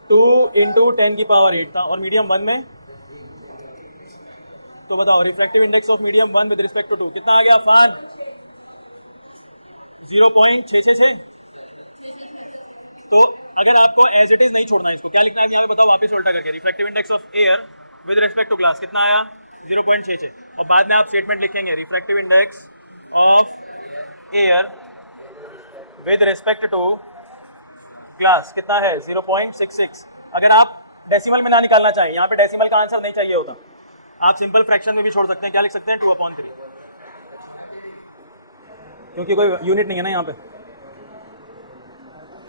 2 इंटू 10 की पावर 8 था। और मीडियम 1 में तो बताओ refractive index of medium 1 with respect to 2 कितना आ गया फान? 0.666। तो अगर आपको एज इट इज नहीं छोड़ना है इसको, क्या लिखना है यहाँ पे बताओ वापस उल्टा करके? Refractive index of air with respect to glass कितना आया? 0.66। और बाद में आप स्टेटमेंट लिखेंगे refractive index of air with respect to glass कितना है? 0.66। अगर आप डेसिमल में ना निकालना चाहिए, यहाँ पे डेसिमल का आंसर नहीं चाहिए होता, आप सिंपल फ्रैक्शन में भी छोड़ सकते हैं। क्या लिख सकते हैं? 2/3, क्योंकि कोई यूनिट नहीं है ना यहाँ पे।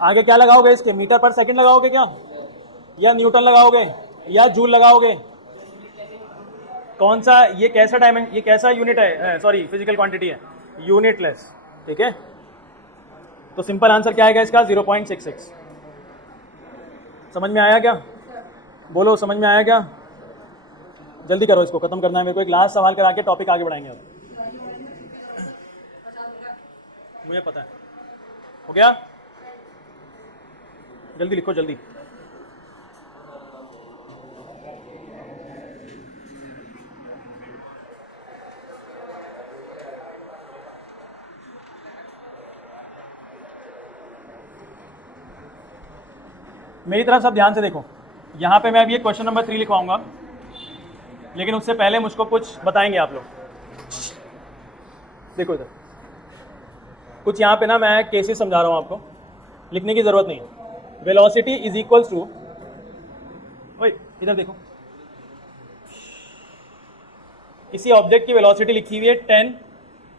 आगे क्या लगाओगे इसके? मीटर पर सेकंड लगाओगे क्या, या न्यूटन लगाओगे, या जूल लगाओगे? कौन सा, ये कैसा डायमेंशन, ये कैसा यूनिट है, सॉरी फिजिकल क्वांटिटी है, यूनिटलेस, ठीक है। तो सिंपल आंसर क्या आएगा इसका? 0.66। समझ में आया क्या? बोलो समझ में आया क्या? जल्दी करो, इसको खत्म करना है मेरे को। एक लास्ट सवाल करा के टॉपिक आगे बढ़ाएंगे। अब मुझे पता है, हो गया? जल्दी लिखो जल्दी। मेरी तरफ सब ध्यान से देखो। यहाँ पे मैं अभी एक क्वेश्चन नंबर 3 लिखवाऊंगा, लेकिन उससे पहले मुझको कुछ बताएंगे आप लोग। देखो इधर कुछ यहाँ पे ना मैं केसेस समझा रहा हूँ आपको, लिखने की जरूरत नहीं है। वेलोसिटी इज इक्वल्स टू, इधर देखो, किसी ऑब्जेक्ट की वेलोसिटी लिखी हुई है 10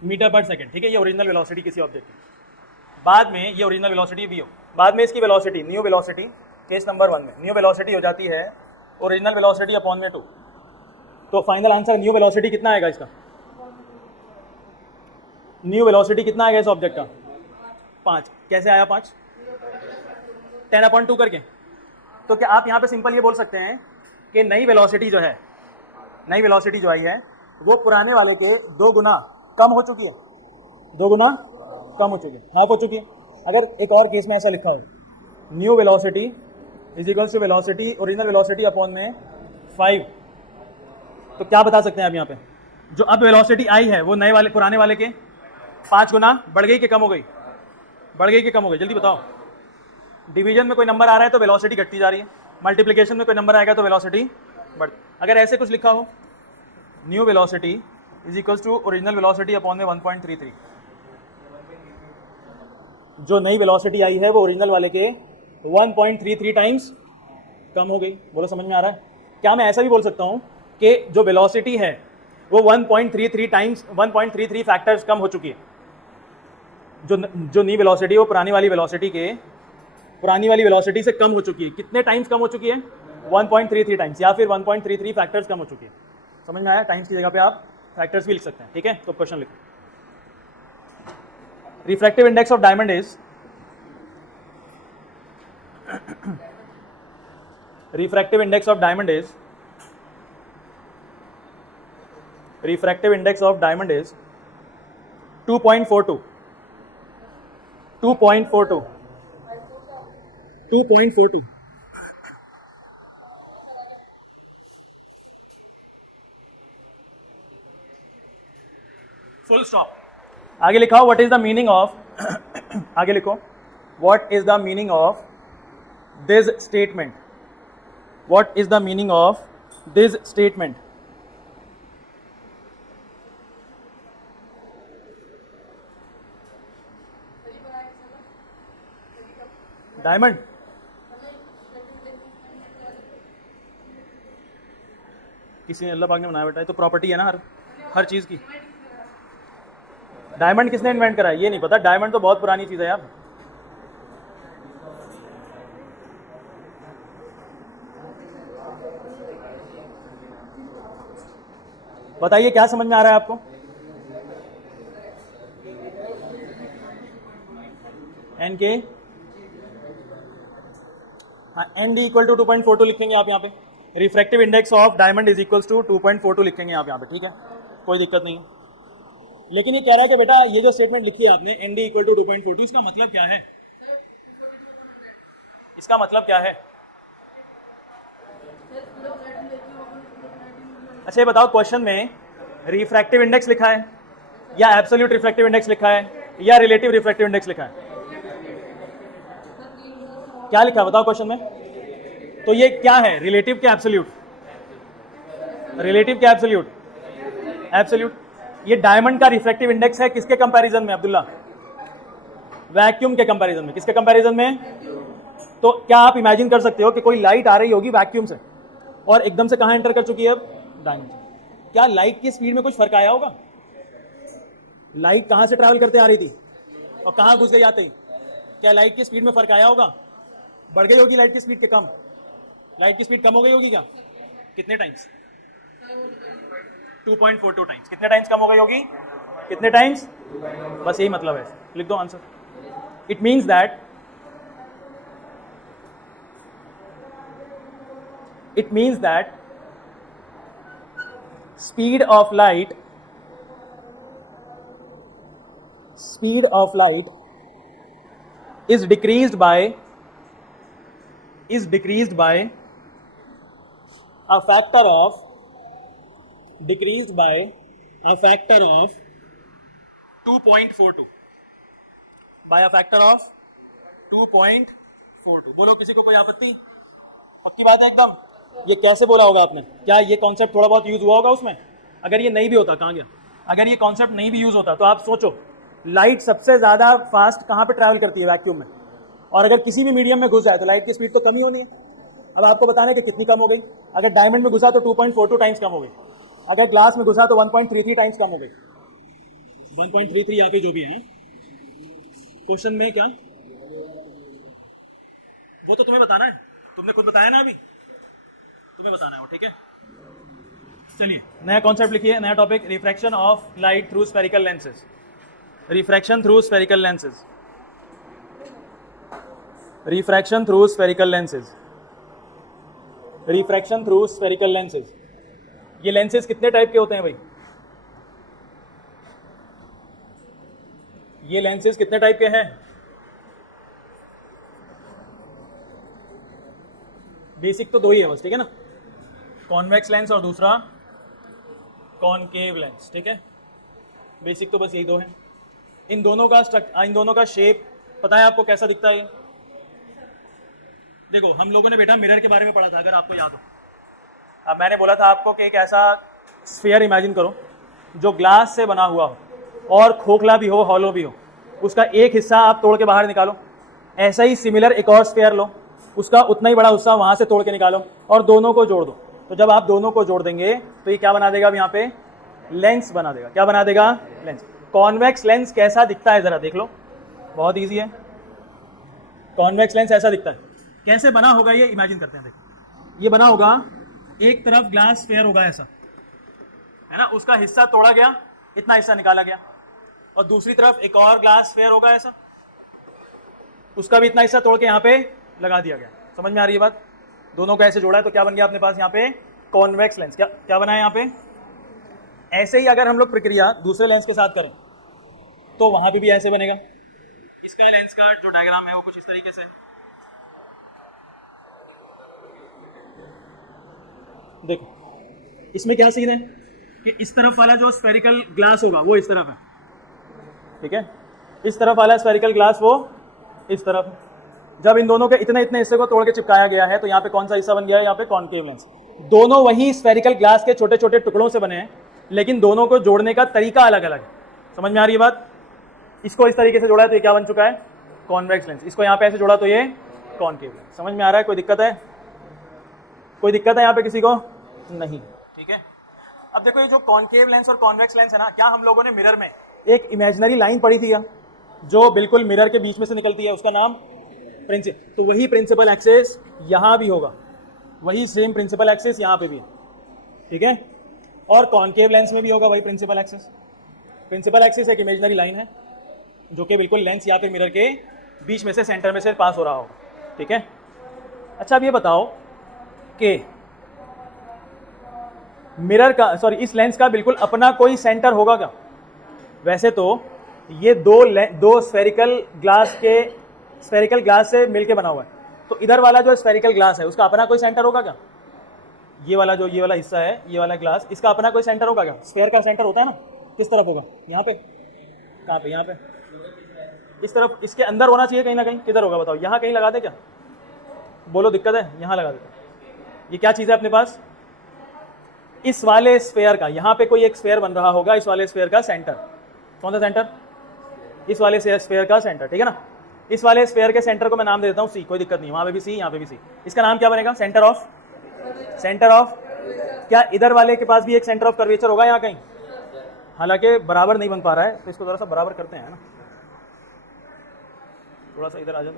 मीटर पर सेकेंड, ठीक है। ये ओरिजिनल वेलोसिटी किसी ऑब्जेक्ट की, बाद में ये ओरिजिनल वेलोसिटी वी हो, बाद में इसकी velocity, new velocity, case number 1 में न्यू वेलोसिटी हो जाती है ओरिजिनल वेलोसिटी अपॉन में 2। तो फाइनल आंसर न्यू वेलोसिटी कितना आएगा इसका? न्यू वेलोसिटी कितना आएगा इस ऑब्जेक्ट का? 5। कैसे आया 5? 10/2 करके। तो क्या आप यहाँ पे सिंपल ये बोल सकते हैं कि नई वेलोसिटी जो है, नई वेलोसिटी जो आई है वो पुराने वाले के 2 गुना कम हो चुकी है, 2 गुना कम हो चुकी है, हाफ हो चुकी है। अगर एक और केस में ऐसा लिखा हो, new velocity is equals to velocity original velocity upon में 5, तो क्या बता सकते हैं आप यहाँ पे? जो अब वेलोसिटी आई है वो नए वाले पुराने वाले के 5 गुना बढ़ गई कि कम हो गई? बढ़ गई कि कम हो गई? जल्दी बताओ। डिवीजन में कोई नंबर आ रहा है तो वेलोसिटी घटती जा रही है, मल्टीप्लिकेशन में कोई नंबर आएगा तो वेलोसिटी बढ़। अगर ऐसे कुछ लिखा हो, new velocity is equals to original velocity upon में 1.33, जो नई वेलोसिटी आई है वो ओरिजिनल वाले के 1.33 टाइम्स कम हो गई। बोलो समझ में आ रहा है? क्या मैं ऐसा भी बोल सकता हूँ कि जो वेलोसिटी है वो 1.33 टाइम्स 1.33 फैक्टर्स कम हो चुकी है? जो नई वेलोसिटी वो पुरानी वाली वेलोसिटी से कम हो चुकी है। कितने टाइम्स कम हो चुकी है? 1.33 टाइम्स, या फिर 1.33 फैक्टर्स कम हो चुकी है। समझ में आया? टाइम्स की जगह पे आप फैक्टर्स भी लिख सकते हैं, ठीक है। तो क्वेश्चन लिखो, refractive index of diamond is refractive index of diamond is 2.42 full stop. आगे लिखा, what is the meaning of आगे लिखो, what is the meaning of this statement, what is the meaning of this statement? Diamond, किसी ने अल्लाह पाक ने बनाया बेटा, ये तो प्रॉपर्टी है ना हर चीज की। डायमंड किसने इन्वेंट करा है ये नहीं पता, डायमंड तो बहुत पुरानी चीज है यार। बताइए क्या समझ में आ रहा है आपको? एन के, हाँ, एन डी इक्वल टू 2.42 लिखेंगे आप यहाँ पे। Refractive index of diamond is equals to 2.42 लिखेंगे आप यहाँ पे, ठीक है, कोई दिक्कत नहीं है। लेकिन ये कह रहा है कि बेटा ये जो स्टेटमेंट लिखी है आपने एन डी इक्वल टू 2.42, इसका मतलब क्या है? इसका मतलब क्या है? अच्छा ये बताओ, क्वेश्चन में रिफ्रैक्टिव इंडेक्स लिखा है या एब्सोल्यूट रिफ्रैक्टिव इंडेक्स लिखा है या रिलेटिव रिफ्रैक्टिव इंडेक्स लिखा है? क्या लिखा है बताओ क्वेश्चन में? तो ये क्या है, रिलेटिव क्या एब्सोल्यूट? रिलेटिव क्या एब्सोल्यूट? एब्सोल्यूट। ये डायमंड का रिफ्रैक्टिव इंडेक्स है किसके कंपैरिजन में अब्दुल्ला? वैक्यूम के कंपैरिजन में। किसके कंपैरिजन में? तो क्या आप इमेजिन कर सकते हो कि कोई लाइट आ रही होगी वैक्यूम से और एकदम से कहाँ एंटर कर चुकी है अब? डायमंड से। क्या लाइट की स्पीड में कुछ फर्क आया होगा? लाइट कहाँ से ट्रैवल करते आ रही थी और कहाँ घुस गई आते ही? क्या लाइट की स्पीड में फर्क आया होगा? बढ़ गई होगी लाइट की स्पीड के कम? लाइट की स्पीड कम हो गई होगी क्या? कितने टाइम्स? 2.42 टाइम्स। कितने टाइम्स कम हो गई होगी? कितने टाइम्स? बस यही मतलब है, लिख दो answer. It means that speed of light is decreased by a factor of 2.42 by a factor of 2.42। बोलो किसी को कोई आपत्ति? पक्की बात है एकदम? ये कैसे बोला होगा आपने? क्या ये कॉन्सेप्ट थोड़ा बहुत यूज हुआ होगा उसमें? अगर ये नहीं भी होता, कहाँ गया? अगर ये कॉन्सेप्ट नहीं भी यूज होता तो आप सोचो, लाइट सबसे ज्यादा फास्ट कहाँ पे ट्रैवल करती है? वैक्यूम में। और अगर किसी भी मीडियम में घुस जाए तो लाइट की स्पीड तो कम ही होनी है। अब आपको बताना है कि कितनी कम हो गई। अगर डायमंड में घुसा तो 2.42 टाइम्स कम हो गई, अगर ग्लास में घुसा तो 1.33 टाइम्स कम हो गई। 1.33 या फिर जो भी है क्वेश्चन में, क्या वो तो तुम्हें बताना है, तुमने खुद बताया ना अभी, तुम्हें बताना है वो, ठीक है? चलिए नया कॉन्सेप्ट लिखिए, नया topic, refraction of light through spherical lenses. Refraction through spherical lenses. Refraction through spherical lenses. Refraction through spherical lenses. ये लेंसेज कितने टाइप के होते हैं भाई? ये लेंसेज कितने टाइप के हैं? बेसिक तो दो ही है बस, ठीक है ना? कॉन्वेक्स लेंस और दूसरा कॉनकेव लेंस, ठीक है? बेसिक तो बस यही दो हैं। इन दोनों का शेप पता है आपको कैसा दिखता है? देखो हम लोगों ने बेटा मिरर के बारे में पढ़ा था, अगर आपको याद हो। अब मैंने बोला था आपको कि एक ऐसा स्फीयर इमेजिन करो जो ग्लास से बना हुआ हो और खोखला भी हो, हॉलो भी हो। उसका एक हिस्सा आप तोड़ के बाहर निकालो, ऐसा ही सिमिलर एक और स्फीयर लो, उसका उतना ही बड़ा हिस्सा वहां से तोड़ के निकालो और दोनों को जोड़ दो। तो जब आप दोनों को जोड़ देंगे तो ये क्या बना देगा? अब यहाँ पे लेंस बना देगा। क्या बना देगा? लेंस। कॉन्वेक्स लेंस कैसा दिखता है जरा देख लो, बहुत इजी है। कॉन्वेक्स लेंस ऐसा दिखता है। कैसे बना होगा ये इमेजिन करते हैं। देखो ये बना होगा, एक तरफ ग्लास स्फीयर होगा ऐसा, है ना? उसका हिस्सा तोड़ा गया, इतना हिस्सा निकाला गया, और दूसरी तरफ एक और ग्लास स्फीयर होगा ऐसा, उसका भी इतना हिस्सा तोड़ के यहाँ पे लगा दिया गया। समझ में आ रही है बात? दोनों को ऐसे जोड़ा है तो क्या बन गया अपने पास यहाँ पे? Convex lens. क्या बना है यहाँ पे? ऐसे ही अगर हम लोग प्रक्रिया दूसरे लेंस के साथ करें तो वहां पे भी ऐसे बनेगा। इसका लेंस का जो डायग्राम है वो कुछ इस तरीके से, देखो इसमें क्या सीन है कि इस तरफ वाला जो स्फेरिकल ग्लास होगा वो इस तरफ है, ठीक है? इस तरफ वाला स्फेरिकल ग्लास वो इस तरफ है। जब इन दोनों के इतने इतने हिस्से को तोड़ के चिपकाया गया है तो यहाँ पे कौन सा हिस्सा बन गया है? यहाँ पे कॉनकेव लेंस। दोनों वही स्फेरिकल ग्लास के छोटे छोटे टुकड़ों से बने हैं, लेकिन दोनों को जोड़ने का तरीका अलग अलग है। समझ में आ रही है बात? इसको इस तरीके से जोड़ा है तो ये क्या बन चुका है? Convex lens. इसको यहाँ पे ऐसे जोड़ा तो ये कॉनकेव लेंस। समझ में आ रहा है? कोई दिक्कत है? कोई दिक्कत है यहाँ पे किसी को? नहीं, ठीक है? अब देखो ये जो कॉनकेव लेंस और कॉन्वेक्स लेंस है ना, क्या हम लोगों ने मिरर में एक इमेजिनरी लाइन पढ़ी थी क्या, जो बिल्कुल मिरर के बीच में से निकलती है? उसका नाम प्रिंसिपल। तो वही प्रिंसिपल एक्सिस यहाँ भी होगा, वही सेम प्रिंसिपल एक्सिस यहाँ पे भी है, ठीक है? और कॉनकेव लेंस में भी होगा वही प्रिंसिपल एक्सिस। प्रिंसिपल एक्सिस एक इमेजिनरी लाइन है जो कि बिल्कुल लेंस या फिर मिरर के बीच में से, सेंटर में से पास हो रहा होगा, ठीक है? अच्छा अब ये बताओ कि मिरर का, सॉरी इस लेंस का बिल्कुल अपना कोई सेंटर होगा क्या? वैसे तो ये दो स्फेरिकल ग्लास से मिलके बना हुआ है, तो इधर वाला जो स्फेरिकल ग्लास है उसका अपना कोई सेंटर होगा क्या? ये वाला हिस्सा है, ये वाला ग्लास, इसका अपना कोई सेंटर होगा क्या? स्फेयर का सेंटर होता है ना, किस तरफ होगा? यहाँ पे। कहाँ पे? यहाँ पे, इस तरफ। इसके अंदर होना चाहिए कहीं ना कहीं। किधर होगा बताओ? यहाँ कहीं लगा दे क्या? बोलो दिक्कत है? यहाँ लगा दे। ये क्या चीज़ है अपने पास? इस वाले स्फेयर का, यहाँ पे कोई एक स्फेयर बन रहा होगा, इस वाले स्फेयर का सेंटर। कौन सा सेंटर? इस वाले स्फेयर का सेंटर, ठीक है ना? इस वाले स्फेयर के सेंटर को मैं नाम दे देता हूँ सी, कोई दिक्कत नहीं, वहां पे भी सी, यहाँ पे भी सी। इसका नाम क्या बनेगा? Centre of, centre of. क्या इधर वाले के पास भी एक सेंटर ऑफ कर्वेचर होगा यहाँ कहीं? हालांकि बराबर नहीं बन पा रहा है, तो इसको थोड़ा सा बराबर करते हैं ना, थोड़ा सा इधर आ जाओ।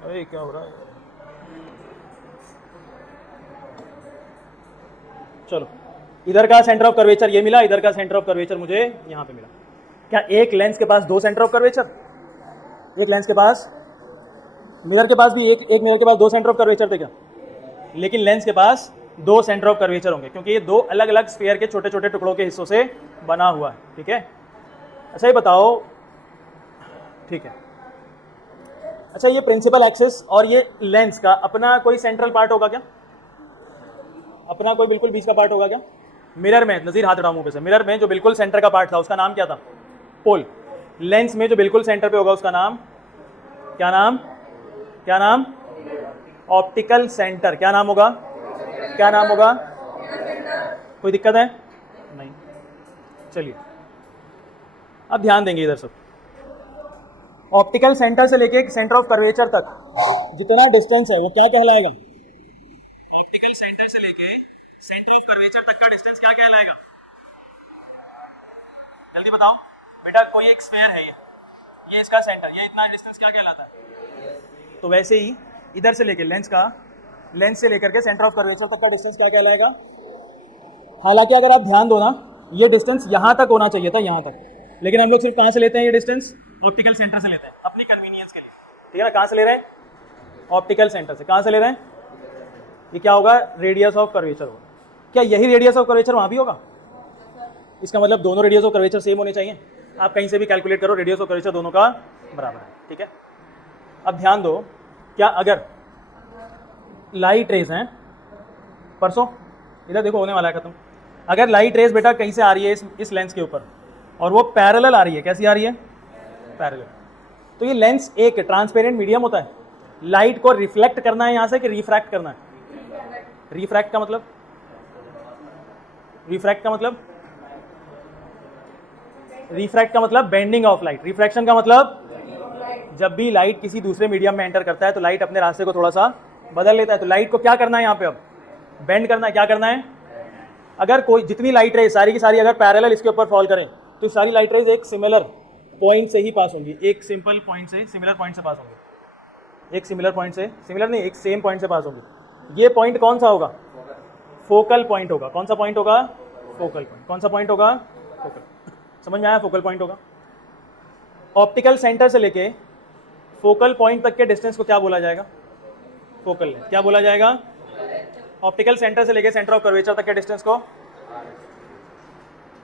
अरे क्या हो रहा है? चलो, इधर का सेंटर ऑफ कर्वेचर ये मिला, इधर का सेंटर ऑफ कर्वेचर मुझे यहाँ पे मिला। क्या एक लेंस के पास दो सेंटर ऑफ कर्वेचर? एक लेंस के पास, मिरर के पास भी एक मिरर के पास दो सेंटर ऑफ कर्वेचर थे क्या? लेकिन लेंस के पास दो सेंटर ऑफ कर्वेचर होंगे, क्योंकि ये दो अलग अलग स्फीयर के छोटे छोटे टुकड़ों के हिस्सों से बना हुआ है। ठीक है, अच्छा ये बताओ, ठीक है, अच्छा ये प्रिंसिपल एक्सिस और ये लेंस का अपना कोई सेंट्रल पार्ट होगा क्या? अपना कोई बिल्कुल बीच का पार्ट होगा क्या? मिरर में, नज़ीर हाथ उठाओ मुंह पे से, मिरर में जो बिल्कुल सेंटर का पार्ट था उसका नाम क्या था? पोल। लेंस में जो बिल्कुल सेंटर पे होगा उसका नाम क्या? नाम क्या? नाम ऑप्टिकल सेंटर। क्या नाम होगा? क्या नाम होगा? कोई दिक्कत है? नहीं। चलिए अब ध्यान देंगे इधर सब। ऑप्टिकल सेंटर से लेके सेंटर ऑफ कर्वेचर तक जितना डिस्टेंस है वो क्या कहलाएगा? ऑप्टिकल सेंटर से लेके सेंटर ऑफ कर्वेचर तक का डिस्टेंस क्या कहलाएगा? जल्दी बताओ बेटा। कोई एक स्फीयर है, ये इसका सेंटर, ये इतना डिस्टेंस क्या कहलाता है? तो वैसे ही इधर से लेके लेंस से लेकर के सेंटर ऑफ कर्वेचर तक का डिस्टेंस क्या कहलाएगा? हालांकि अगर आप ध्यान दो ना, ये डिस्टेंस यहाँ तक होना चाहिए था, यहाँ तक, लेकिन हम लोग सिर्फ कहाँ से लेते हैं ये डिस्टेंस? ऑप्टिकल सेंटर से लेते हैं अपनी कन्वीनियंस के लिए। ठीक है ना? कहाँ से ले रहे हैं? ऑप्टिकल सेंटर से। कहाँ से ले रहे हैं? ये क्या होगा? रेडियस ऑफ कर्वेचर होगा। क्या यही रेडियस ऑफ कर्वेचर वहाँ भी होगा? इसका मतलब दोनों रेडियस ऑफ कर्वेचर सेम होने चाहिए। आप कहीं से भी कैलकुलेट करो, रेडियस ऑफ कर्वेचर दोनों का बराबर है। ठीक है, अब ध्यान दो, क्या अगर लाइट रेज हैं, परसों इधर देखो होने वाला है खत्म, अगर लाइट रेज बेटा कहीं से आ रही है इस लेंस के ऊपर और वो पैरेलल आ रही है, कैसी आ रही है? पैरेलल, तो ये लेंस एक ट्रांसपेरेंट मीडियम होता है। लाइट को रिफ्लेक्ट करना है यहाँ से कि रिफ्रैक्ट करना है? रिफ्रैक्ट का मतलब, रिफ्रैक्ट का मतलब, रिफ्रैक्ट का मतलब बेंडिंग ऑफ लाइट। रिफ्रैक्शन का मतलब जब भी लाइट किसी दूसरे मीडियम में एंटर करता है तो लाइट अपने रास्ते को थोड़ा सा बदल लेता है। तो लाइट को क्या करना है यहाँ पे? अब बेंड करना है। क्या करना है? अगर कोई जितनी लाइट रेज सारी की सारी अगर पैरेलल इसके ऊपर फॉल करें तो सारी लाइट रेज एक सिमिलर पॉइंट से ही पास होंगी, एक सिंपल पॉइंट से, सिमिलर पॉइंट से पास होंगी, एक सिमिलर पॉइंट से, सिमिलर नहीं, एक सेम पॉइंट से पास होंगी। ये पॉइंट कौन सा होगा? फोकल पॉइंट होगा। कौन सा पॉइंट होगा? Focal point. कौन सा पॉइंट होगा? फोकल। समझ में आया? फोकल पॉइंट होगा। ऑप्टिकल सेंटर से लेके फोकल पॉइंट तक के डिस्टेंस को क्या बोला जाएगा? Focal length. क्या बोला जाएगा? ऑप्टिकल सेंटर से लेके सेंटर ऑफ कर्वेचर तक के डिस्टेंस को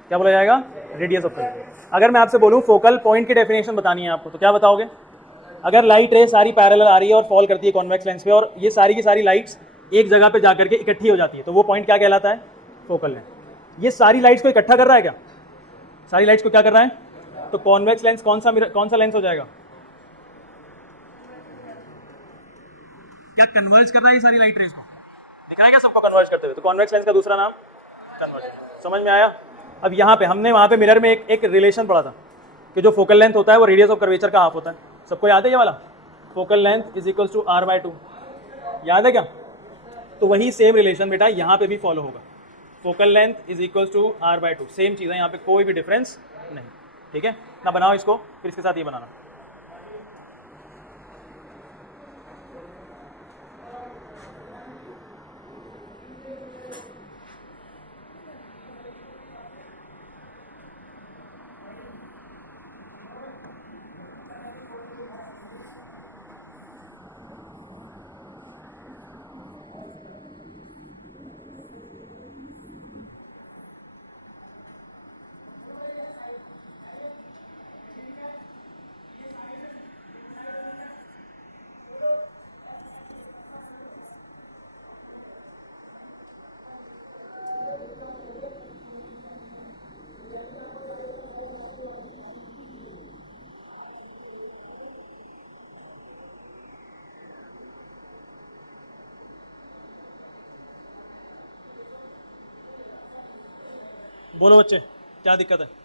क्या बोला जाएगा? Radius of curvature. अगर मैं आपसे बोलूं फोकल पॉइंट की डेफिनेशन बतानी है आपको, तो क्या बताओगे? अगर लाइट रे सारी पैरेलल आ रही है और फॉल करती है कॉन्वेक्स लेंस पे और ये सारी की सारी लाइट्स एक जगह पे जाकर के इकट्ठी हो जाती है, तो वो पॉइंट क्या कहलाता है? Focal length. ये सारी लाइट्स को इकट्ठा कर रहा है क्या? सारी लाइट्स को क्या कर रहा है? तो कॉन्वेक्स लेंस कौन सा लेंस हो जाएगा? क्या कन्वर्ज कर रहा है ये सारी लाइट रेज को? दिखाएगा सबको कन्वर्ज करते हुए, तो कॉन्वेक्स लेंस का दूसरा नाम कन्वर्ज। समझ में आया? अब यहाँ पे हमने वहाँ पे मिरर में एक रिलेशन पढ़ा था कि जो फोकल लेंथ होता है वो रेडियस ऑफ कर्वेचर का हाफ होता है। सबको याद है ये वाला? Focal length is equals to r/2। याद है क्या? तो वही सेम रिलेशन बेटा यहाँ पे भी फॉलो होगा। Focal length is equals to r/2, same चीज़ है, यहाँ पे कोई भी डिफरेंस नहीं। ठीक है ना? बनाओ इसको, फिर इसके साथ ये बनाना। बोलो बच्चे। क्या दिक्कत है?